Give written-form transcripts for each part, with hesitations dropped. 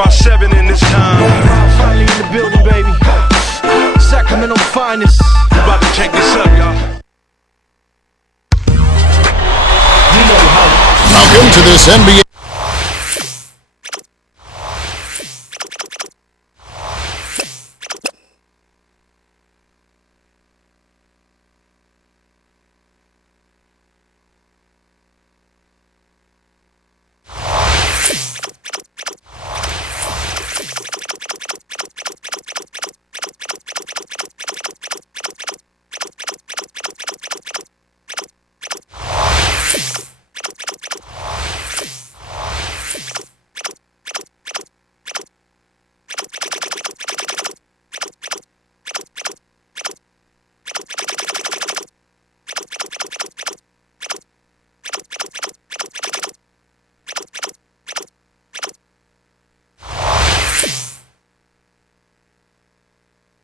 brought 7 in this time. Finally in the building, baby. Sacramento finest. We about to take this up, y'all. Welcome to this NBA.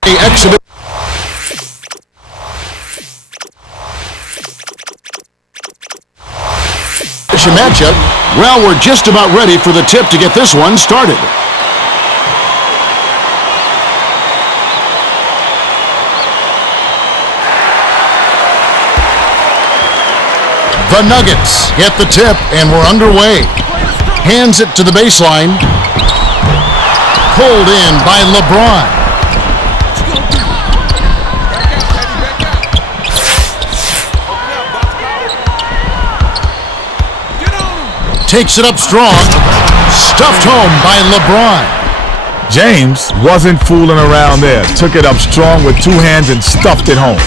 Exhibition matchup. Well, we're just about ready for the tip to get this one started. The Nuggets get the tip, and we're underway. Hands it to the baseline. Pulled in by Lebron. Takes it up strong. Stuffed home by Lebron. James wasn't fooling around there. Took it up strong with 2 hands and stuffed it home.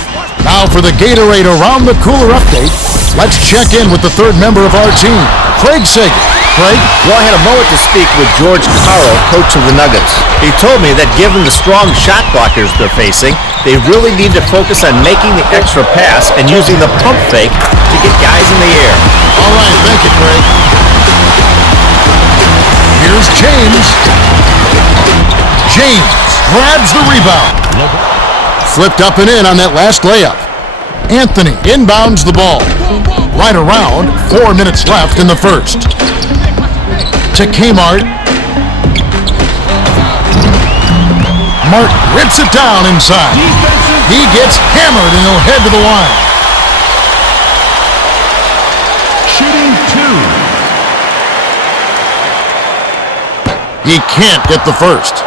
Now for the Gatorade Around the Cooler update. Let's check in with the third member of our team, Craig Sagan. Craig? Well, I had a moment to speak with George Karl, coach of the Nuggets. He told me that given the strong shot blockers they're facing, they really need to focus on making the extra pass and using the pump fake to get guys in the air. All right, thank you, Craig. Here's James. James grabs the rebound. Flipped up and in on that last layup. Anthony inbounds the ball. Right around, 4 minutes left in the first. To Kmart. Martin rips it down inside. He gets hammered and he'll head to the line. Shooting 2. He can't get the first.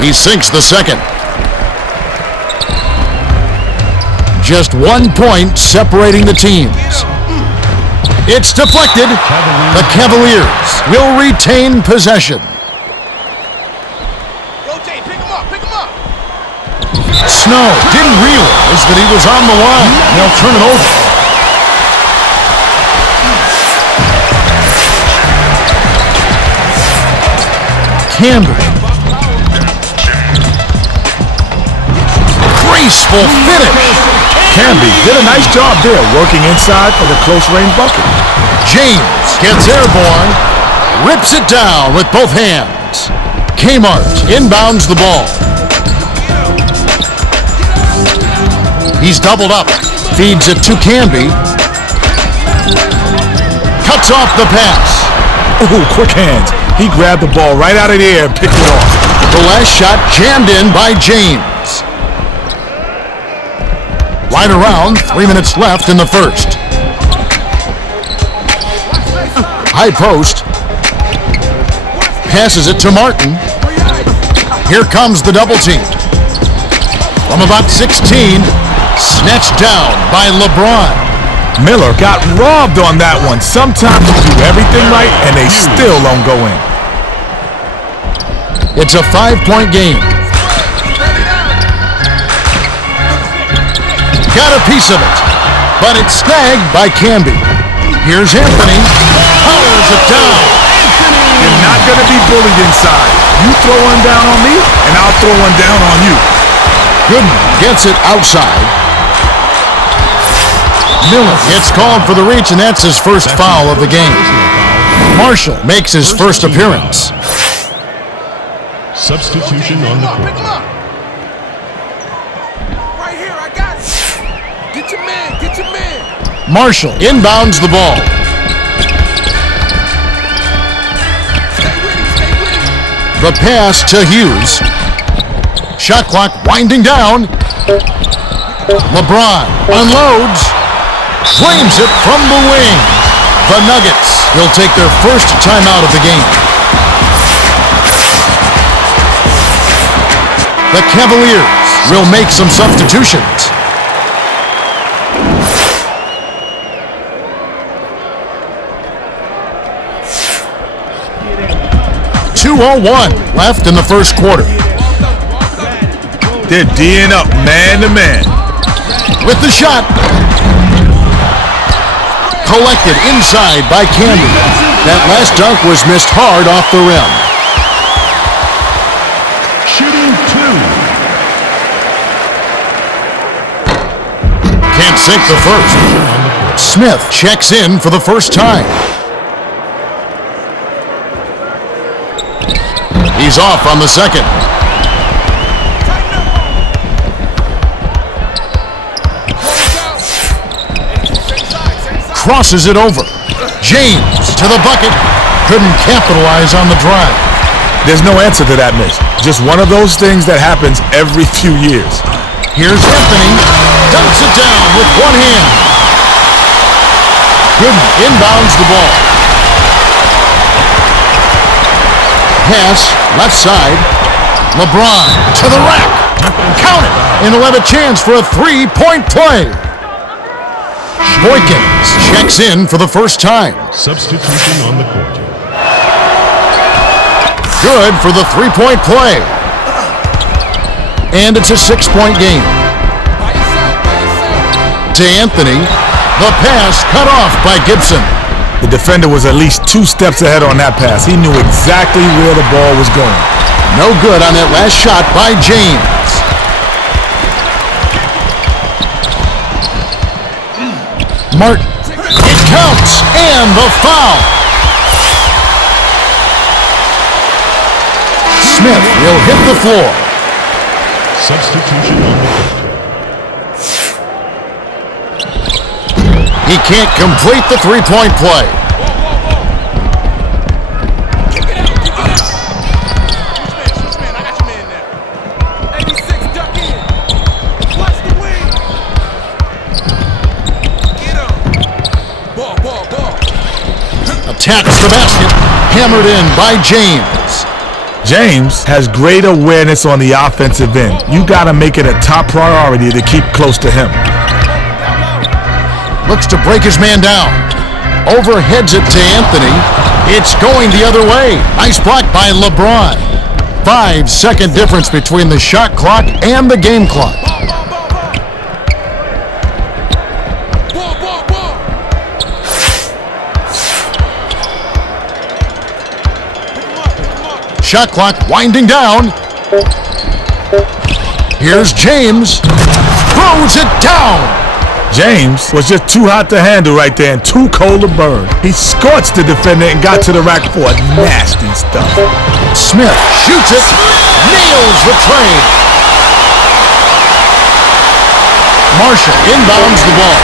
He sinks the second. Just 1 point separating the teams. It's deflected. The Cavaliers will retain possession. Rotate, pick him up, pick him up. Snow didn't realize that he was on the line. They'll turn it over. Camber. Graceful finish. Camby did a nice job there, working inside for the close-range bucket. James gets airborne, rips it down with both hands. Kmart inbounds the ball. He's doubled up, feeds it to Camby. Cuts off the pass. Ooh, quick hands. He grabbed the ball right out of the air and picked it off. The last shot jammed in by James. Right around, 3 minutes left in the first. High post. Passes it to Martin. Here comes the double team. From about 16, snatched down by Lebron. Miller got robbed on that one. Sometimes you do everything right and they still don't go in. It's a 5-point game. Got a piece of it, but it's snagged by Camby. Here's Anthony. Powers it down. You're not going to be bullied inside. You throw one down on me, and I'll throw one down on you. Gooden gets it outside. Miller gets called for the reach, and that's his first foul of the game. Marshall makes his first appearance. Substitution on the court. Right here, I got it. Get your man, get your man. Marshall inbounds the ball. The pass to Hughes. Shot clock winding down. Lebron unloads. Flames it from the wing. The Nuggets will take their first timeout of the game. The Cavaliers will make some substitutions. .201 left in the first quarter. They're D'ing up man to man. With the shot. Collected inside by Camden. That last dunk was missed hard off the rim. Shooting 2. Can't sink the first. Smith checks in for the first time. He's off on the second. Crosses it over. James to the bucket. Couldn't capitalize on the drive. There's no answer to that miss. Just one of those things that happens every few years. Here's Anthony. Dunks it down with one hand. Gooden inbounds the ball. Pass, left side. LeBron to the rack. Count it. And he'll have a chance for a three-point play. Boykins checks in for the first time. Substitution on the court. Good for the three-point play. And it's a 6-point game. To Anthony. The pass cut off by Gibson. The defender was at least 2 steps ahead on that pass. He knew exactly where the ball was going. No good on that last shot by James. Martin. It counts. And the foul. Smith will hit the floor. Substitution on the court. He can't complete the three-point play. Attacks the basket. Hammered in by James. James has great awareness on the offensive end. You got to make it a top priority to keep close to him. Looks to break his man down. Overheads it to Anthony. It's going the other way. Nice block by LeBron. 5-second difference between the shot clock and the game clock. Shot clock winding down. Here's James. Throws it down. James was just too hot to handle right there and too cold to burn. He scorched the defender and got to the rack for nasty stuff. Smith shoots it. Nails the trade. Marshall inbounds the ball.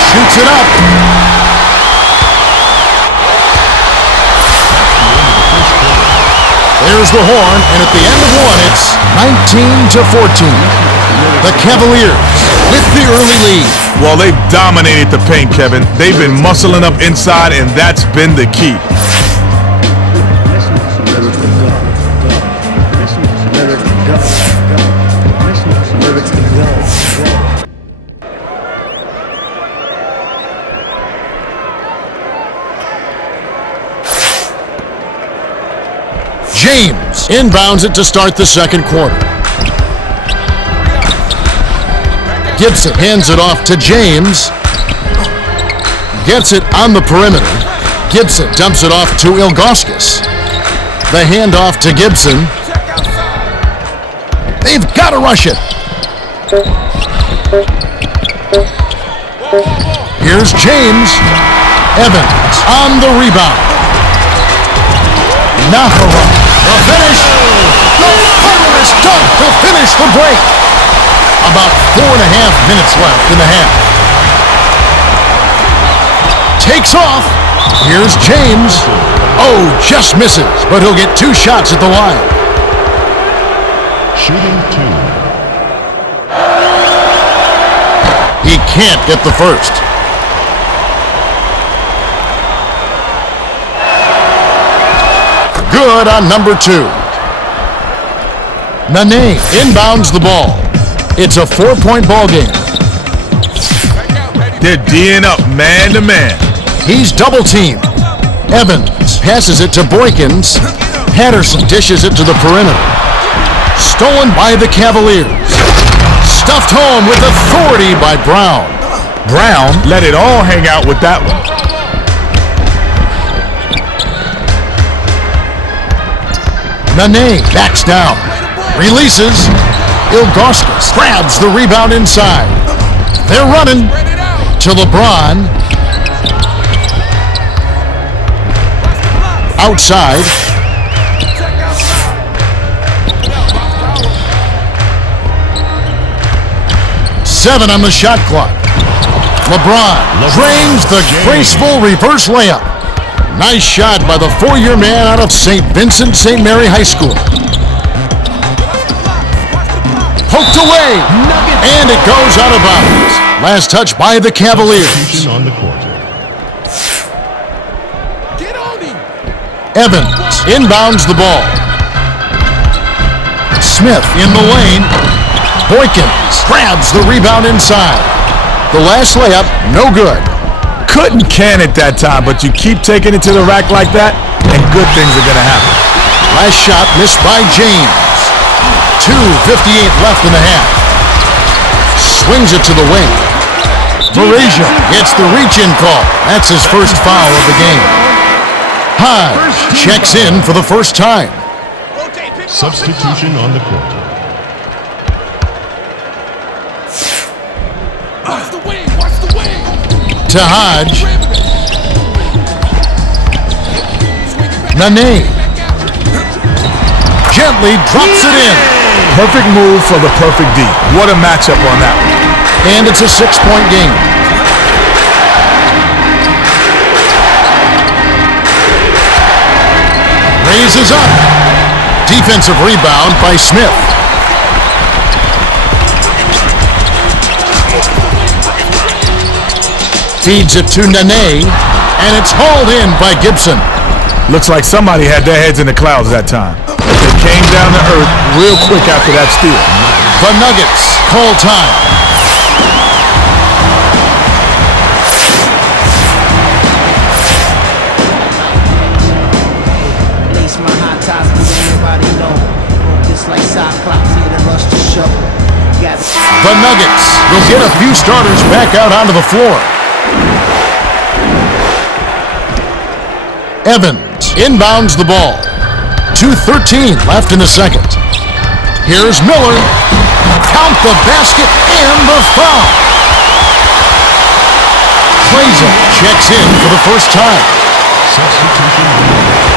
Shoots it up. There's the horn, and at the end of one, it's 19-14. The Cavaliers with the early lead. Well, they've dominated the paint, Kevin. They've been muscling up inside, and that's been the key. James inbounds it to start the second quarter. Gibson hands it off to James. Gets it on the perimeter. Gibson dumps it off to Ilgauskas. The handoff to Gibson. They've got to rush it. Here's James. Evans on the rebound. Nahara, the finish. The thunderous dunk to finish the break. About 4.5 minutes left in the half. Takes off. Here's James. Oh, just misses, but he'll get 2 shots at the line. Shooting 2. He can't get the first. Good on number 2. Nene inbounds the ball. It's a 4-point ball game. They're D'ing up man to man. He's double-teamed. Evans passes it to Boykins. Patterson dishes it to the perimeter. Stolen by the Cavaliers. Stuffed home with authority by Brown. Brown let it all hang out with that one. Nene backs down. Releases. Ilgauskas grabs the rebound inside. They're running to LeBron. Outside. Seven on the shot clock. LeBron drains the graceful reverse layup. Nice shot by the 4-year man out of St. Vincent St. Mary High School. Poked away, and it goes out of bounds. Last touch by the Cavaliers. Substitution on the court. Evans inbounds the ball. Smith in the lane. Boykins grabs the rebound inside. The last layup, no good. Couldn't can it that time, but you keep taking it to the rack like that, and good things are going to happen. Last shot missed by James. 2:58 left in the half. Swings it to the wing. Varejao gets the reach-in call. That's his first foul of the game. Hodge checks in for the first time. Substitution on the court. To Hodge. Nene gently drops it in. Perfect move for the perfect D. What a matchup on that one. And it's a 6-point game. Raises up. Defensive rebound by Smith. Feeds it to Nene, and it's hauled in by Gibson. Looks like somebody had their heads in the clouds that time. They came down to earth real quick after that steal. The Nuggets call time. Lace my high ties, but everybody know. Just like Cyclops here to rush the show. The Nuggets will get a few starters back out onto the floor. Evans inbounds the ball. 2:13 left in the second. Here's Miller. Count the basket and the foul. Klaiza checks in for the first time. Substitution on the court.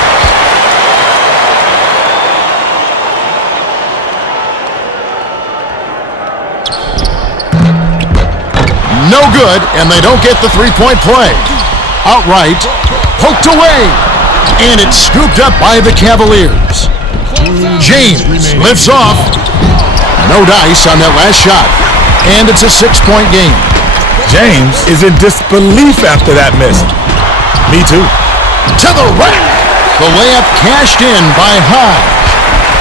No good, and they don't get the 3-point play. Outright, poked away, and it's scooped up by the Cavaliers. James lifts off. No dice on that last shot, and it's a 6-point game. James is in disbelief after that miss. Me too. To the rack. The layup cashed in by Hodge,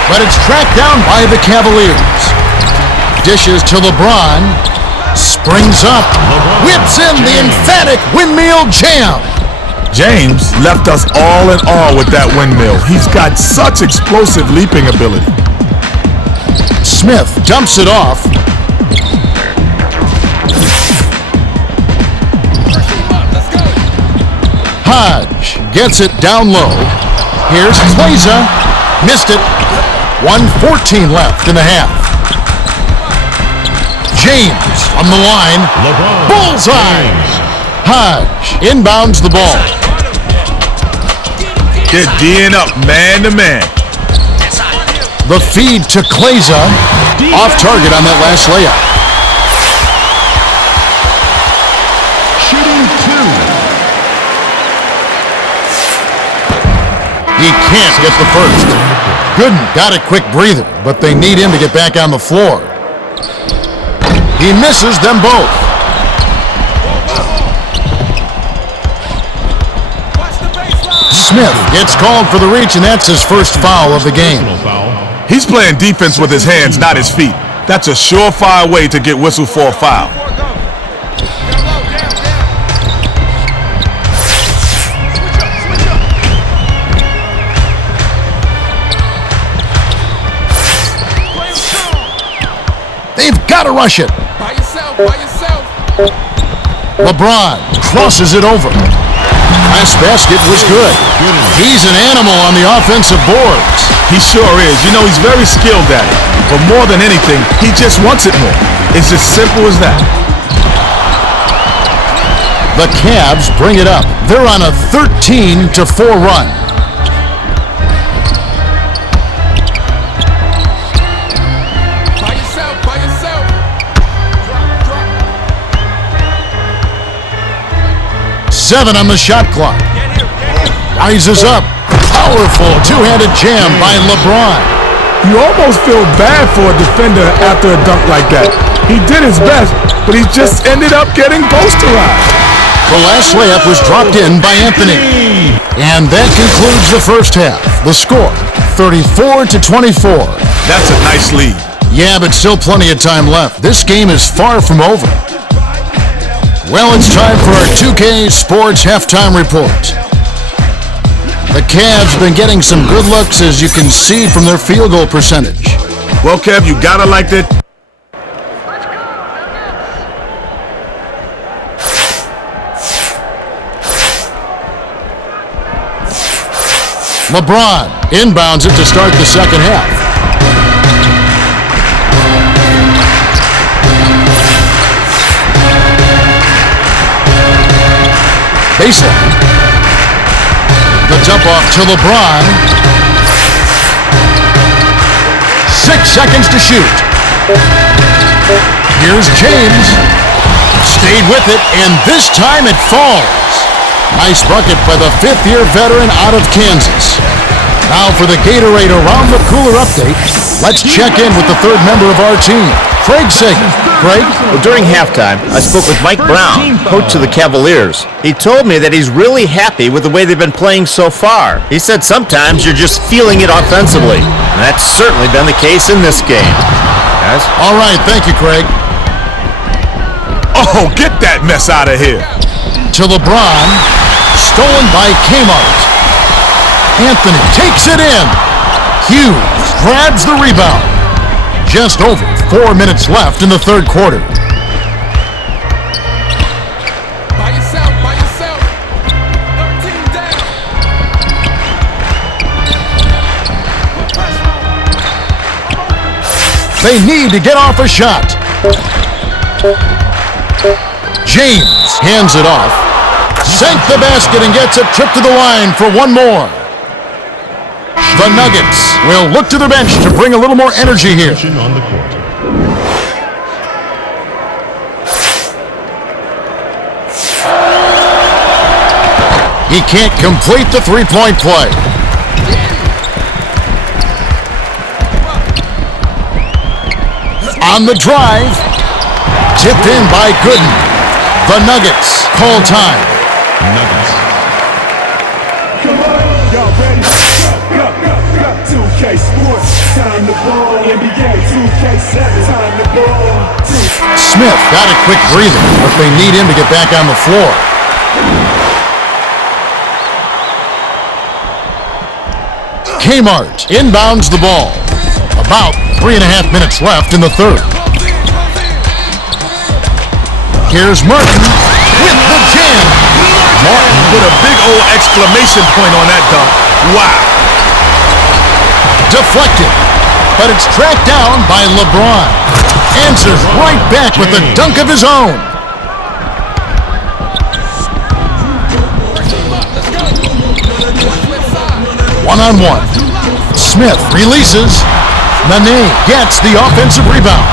but it's tracked down by the Cavaliers. Dishes to LeBron. Springs up, whips in the emphatic windmill jam. James left us all in awe with that windmill. He's got such explosive leaping ability. Smith dumps it off. Hodge gets it down low. Here's Klaiza. Missed it. 1:14 left in the half. James on the line. LeBron Bullseye. Hodge inbounds the ball. They're D'ing up man to man. The feed to Klaiza. Off target on that last layup. Shooting 2. He can't get the first. Gooden got a quick breather, but they need him to get back on the floor. He misses them both. Smith gets called for the reach, and that's his first foul of the game. He's playing defense with his hands, not his feet. That's a surefire way to get whistled for a foul. They've got to rush it. By yourself, by yourself. Lebron crosses it over. Last basket was good. He's an animal on the offensive boards. He sure is. You know, he's very skilled at it. But more than anything, he just wants it more. It's as simple as that. The Cavs bring it up. They're on a 13-4 run. By yourself, by yourself. Drop. 7 on the shot clock. Rises up. Powerful two-handed jam by Lebron. You almost feel bad for a defender after a dunk like that. He did his best, but he just ended up getting posterized. The last layup was dropped in by Anthony. And that concludes the first half. The score, 34-24. That's a nice lead. Yeah, but still plenty of time left. This game is far from over. Well, it's time for our 2K Sports Halftime Report. The Cavs have been getting some good looks, as you can see from their field goal percentage. Well, Kev, you gotta like that. LeBron inbounds it to start the second half. Baseline. The dump off to LeBron. 6 seconds to shoot. Here's James. Stayed with it, and this time it falls. Nice bucket by the fifth-year veteran out of Kansas. Now for the Gatorade Around the Cooler update, let's check in with the third member of our team, Craig Sagan. Craig? Well, during halftime, I spoke with Mike Brown, coach of the Cavaliers. He told me that he's really happy with the way they've been playing so far. He said sometimes you're just feeling it offensively, and that's certainly been the case in this game. Guys? All right, thank you, Craig. Oh, get that mess out of here. To LeBron, stolen by Kmart. Anthony takes it in. Hughes grabs the rebound. Just over 4 minutes left in the third quarter. By yourself, by yourself. 13 down. They need to get off a shot. James hands it off. Sank the basket and gets a trip to the line for one more. The Nuggets will look to the bench to bring a little more energy here. On the court. He can't complete the three-point play. On the drive, tipped in by Gooden. The Nuggets call time. Nuggets. Y'all ready? Go. 2K Sports, time to ball. NBA 2K7, time to ball. Smith got a quick breather, but they need him to get back on the floor. Kmart inbounds the ball. About 3.5 minutes left in the third. Here's Martin with the jam. Martin put a big old exclamation point on that dunk. Wow. Deflected, but it's tracked down by LeBron. Answers right back with a dunk of his own. One-on-one. Smith releases. Nene gets the offensive rebound.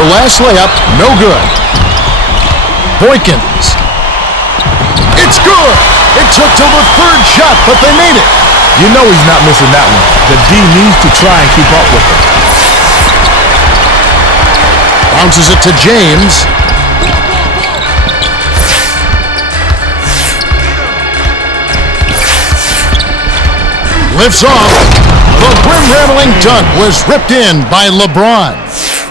The last layup, no good. Boykins. It's good. It took till the third shot, but they made it. You know he's not missing that one. The D needs to try and keep up with him. Bounces it to James. Lifts off. The rim-rattling dunk was ripped in by LeBron.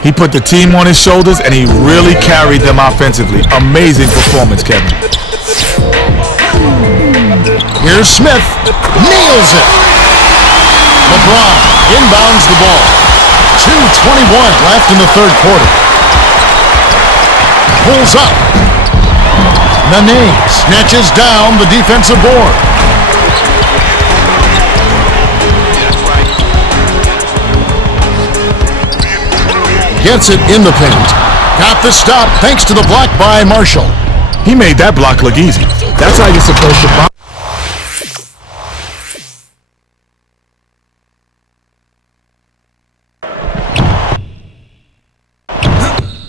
He put the team on his shoulders, and he really carried them offensively. Amazing performance, Kevin. Here's Smith. Nails it. LeBron inbounds the ball. 2:21 left in the third quarter. Pulls up. Nene snatches down the defensive board. Gets it in the paint. Got the stop thanks to the block by Marshall. He made that block look easy. That's how you're supposed to block.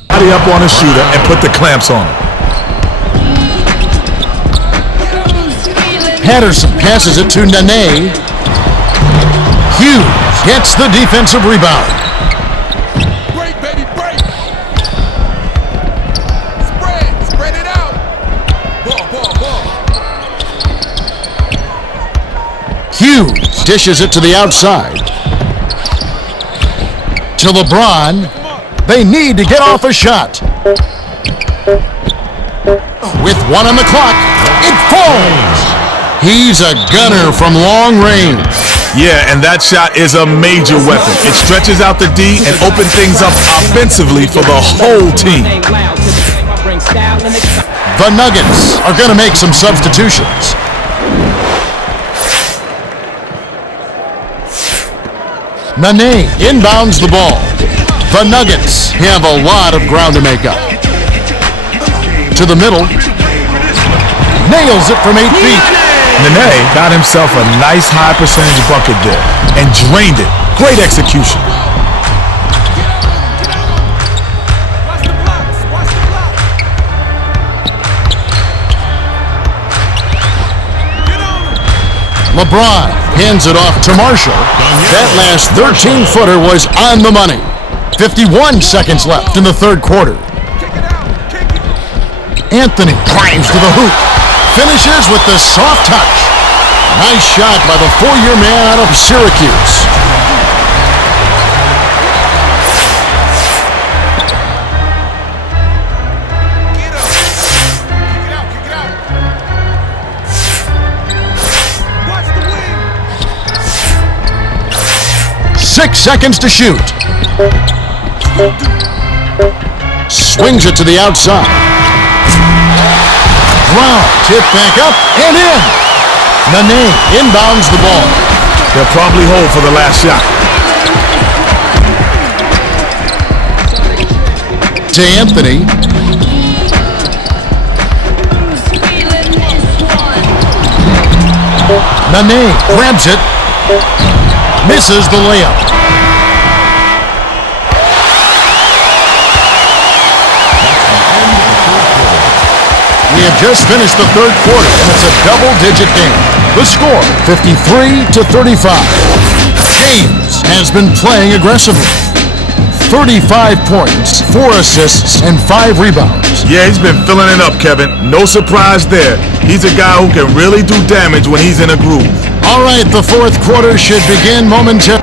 Body up on a shooter and put the clamps on him. Patterson passes it to Nene. Hughes gets the defensive rebound. Break, baby, break. Spread it out. Ball. Hughes dishes it to the outside. To LeBron. They need to get off a shot. With one on the clock, it falls. He's a gunner from long range. Yeah, and that shot is a major weapon. It stretches out the D and opens things up offensively for the whole team. The Nuggets are going to make some substitutions. Nene inbounds the ball. The Nuggets have a lot of ground to make up. To the middle. Nails it from 8 feet. Nene got himself a nice high percentage bucket there and drained it. Great execution. LeBron hands it off to Marshall. That last 13-footer was on the money. 51 seconds left in the third quarter. Anthony climbs to the hoop. Finishes with the soft touch. Nice shot by the 4-year man out of Syracuse. Watch the wing. 6 seconds to shoot. Swings it to the outside. Brown tip back up and in. Nene inbounds the ball. They'll probably hold for the last shot. To Anthony. Nene grabs it. Misses the layup. We have just finished the third quarter, and it's a double-digit game. The score, 53-35. James has been playing aggressively. 35 points, 4 assists, and 5 rebounds. Yeah, he's been filling it up, Kevin. No surprise there. He's a guy who can really do damage when he's in a groove. All right, the fourth quarter should begin momentarily.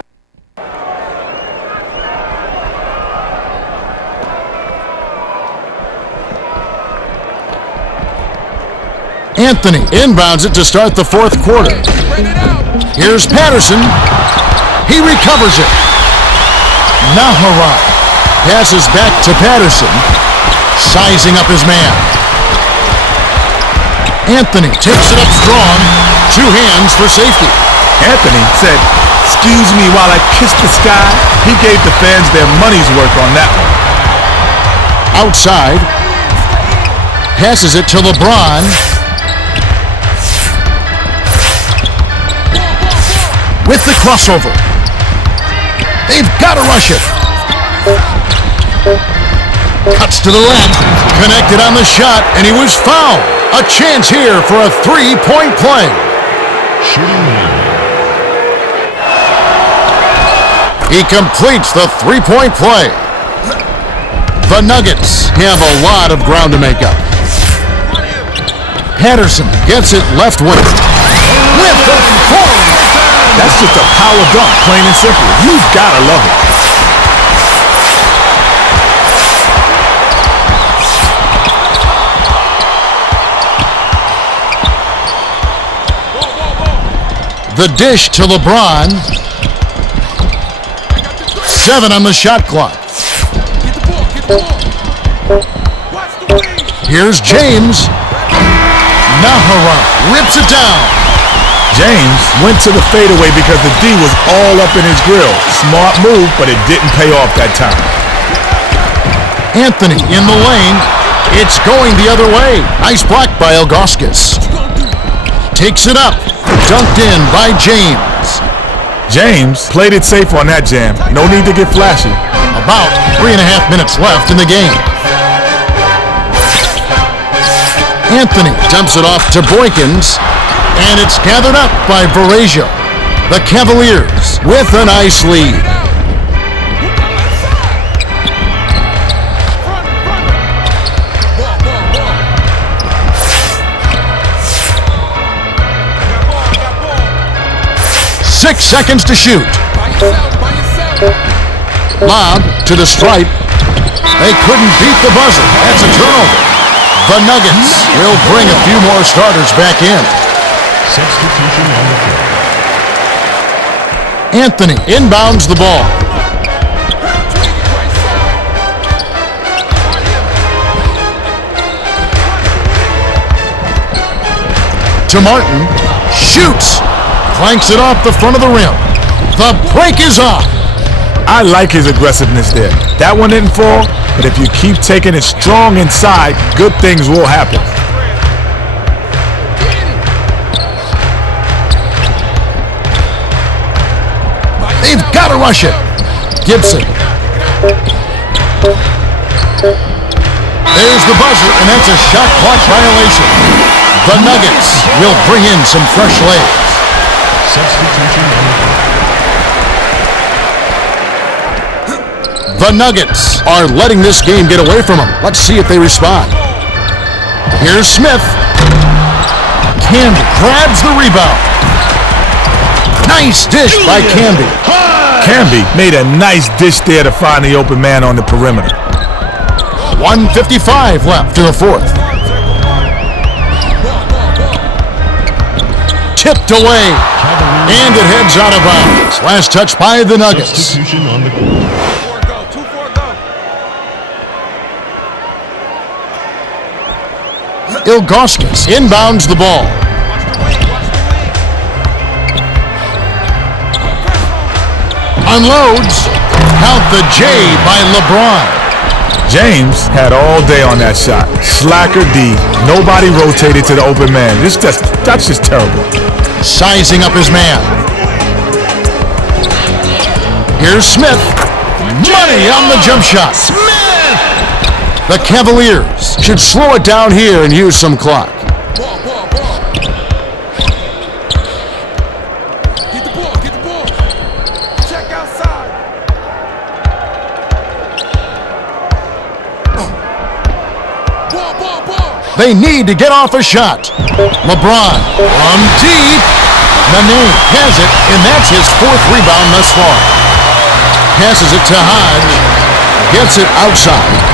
Anthony inbounds it to start the fourth quarter. Here's Patterson. He recovers it. Naharat passes back to Patterson, sizing up his man. Anthony tips it up strong. 2 hands for safety. Anthony said, "Excuse me while I kiss the sky." He gave the fans their money's worth on that one. Outside. Passes it to LeBron. With the crossover. They've got to rush it. Cuts to the left. Connected on the shot, and he was fouled. A chance here for a three-point play. Shooting one. He completes the three-point play. The Nuggets have a lot of ground to make up. Patterson gets it left wing. With the 40. That's just a power dunk, plain and simple. You gotta love it. The dish to LeBron. 7 on the shot clock. Here's James. Nahara rips it down. James went to the fadeaway because the D was all up in his grill. Smart move, but it didn't pay off that time. Anthony in the lane. It's going the other way. Nice block by Ilgauskas. Takes it up. Dunked in by James. James played it safe on that jam. No need to get flashy. About 3.5 minutes left in the game. Anthony dumps it off to Boykins, and it's gathered up by Varejao. The Cavaliers with a nice lead. Six seconds to shoot. Lob to the stripe. They couldn't beat the buzzer. That's a turnover. The Nuggets will bring a few more starters back in. Substitution on the floor. Anthony inbounds the ball. To Martin. Shoots. Clanks it off the front of the rim. The break is off. I like his aggressiveness there. That one didn't fall, but if you keep taking it strong inside, good things will happen. They've got to rush it. Gibson. There's the buzzer, and that's a shot clock violation. The Nuggets will bring in some fresh legs. Substitution on the floor. The Nuggets are letting this game get away from them. Let's see if they respond. Here's Smith. Camby grabs the rebound. Nice dish by Camby. Camby made a nice dish there to find the open man on the perimeter. 1:55 left in the fourth. Tipped away, and it heads out of bounds. Last touch by the Nuggets. Substitution on the court. Ilgauskas inbounds the ball. Unloads. Count the J by Lebron. James had all day on that shot. Slacker D. Nobody rotated to the open man. That's just terrible. Sizing up his man. Here's Smith. Money on the jump shot. The Cavaliers should slow it down here and use some clock. Get the ball. Check outside. Ball. They need to get off a shot. LeBron from deep. Nene has it, and that's his fourth rebound thus far. Passes it to Hodge. Gets it outside.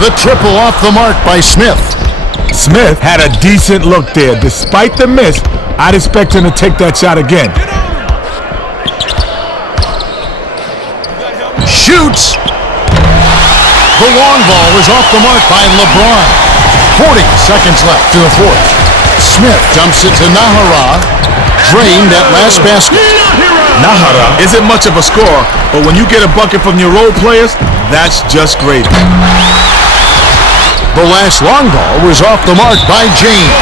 The triple off the mark by Smith. Smith had a decent look there. Despite the miss, I'd expect him to take that shot again. Shoots. The long ball was off the mark by LeBron. 40 seconds left to the fourth. Smith dumps it to Nahara. Drained that last basket. Nahara isn't much of a scorer, but when you get a bucket from your role players, that's just great. The last long ball was off the mark by James.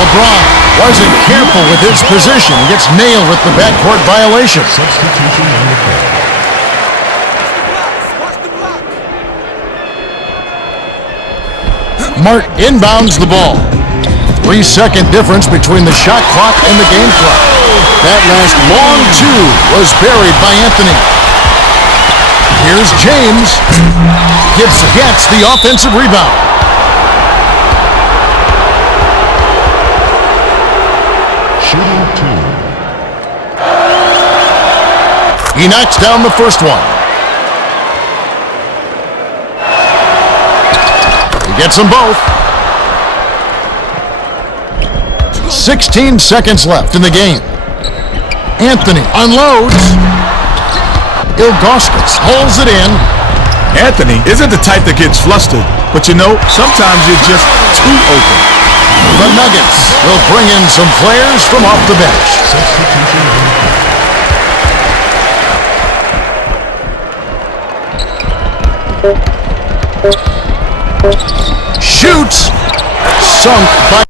LeBron wasn't careful with his position and gets nailed with the backcourt violation. Substitution on the court. Mark inbounds the ball. 3-second difference between the shot clock and the game clock. That last long two was buried by Anthony. Here's James. Gibbs gets the offensive rebound. Shooting 2. He knocks down the first one. He gets them both. 16 seconds left in the game. Anthony unloads. Ilgauskas holds it in. Anthony isn't the type that gets flustered, but you know, sometimes you're just too open. The Nuggets will bring in some players from off the bench. Substitution on the court. Shoots. Sunk by...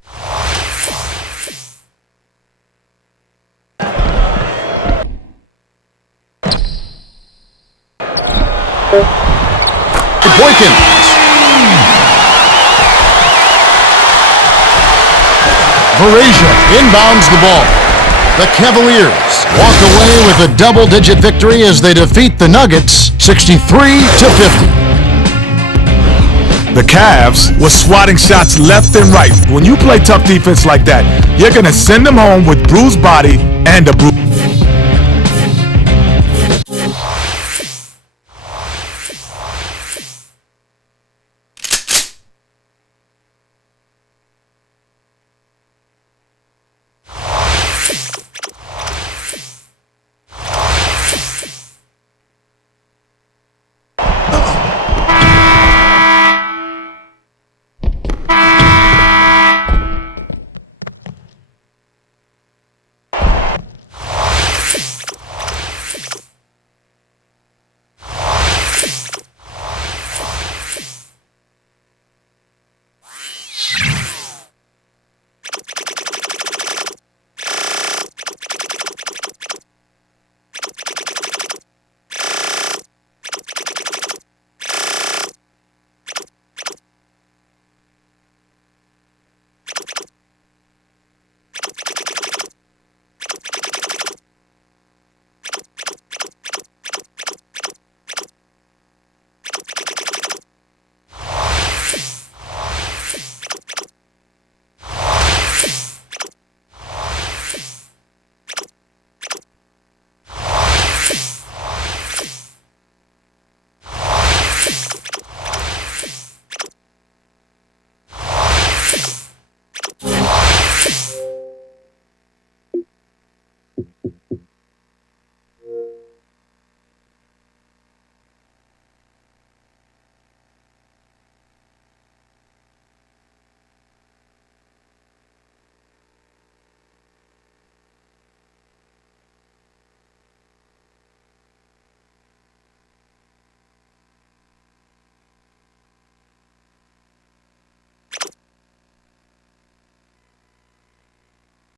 Boykins. Verasia inbounds the ball. The Cavaliers walk away with a double-digit victory as they defeat the Nuggets 63-50. The Cavs were swatting shots left and right. When you play tough defense like that, you're going to send them home with bruised body and a bruised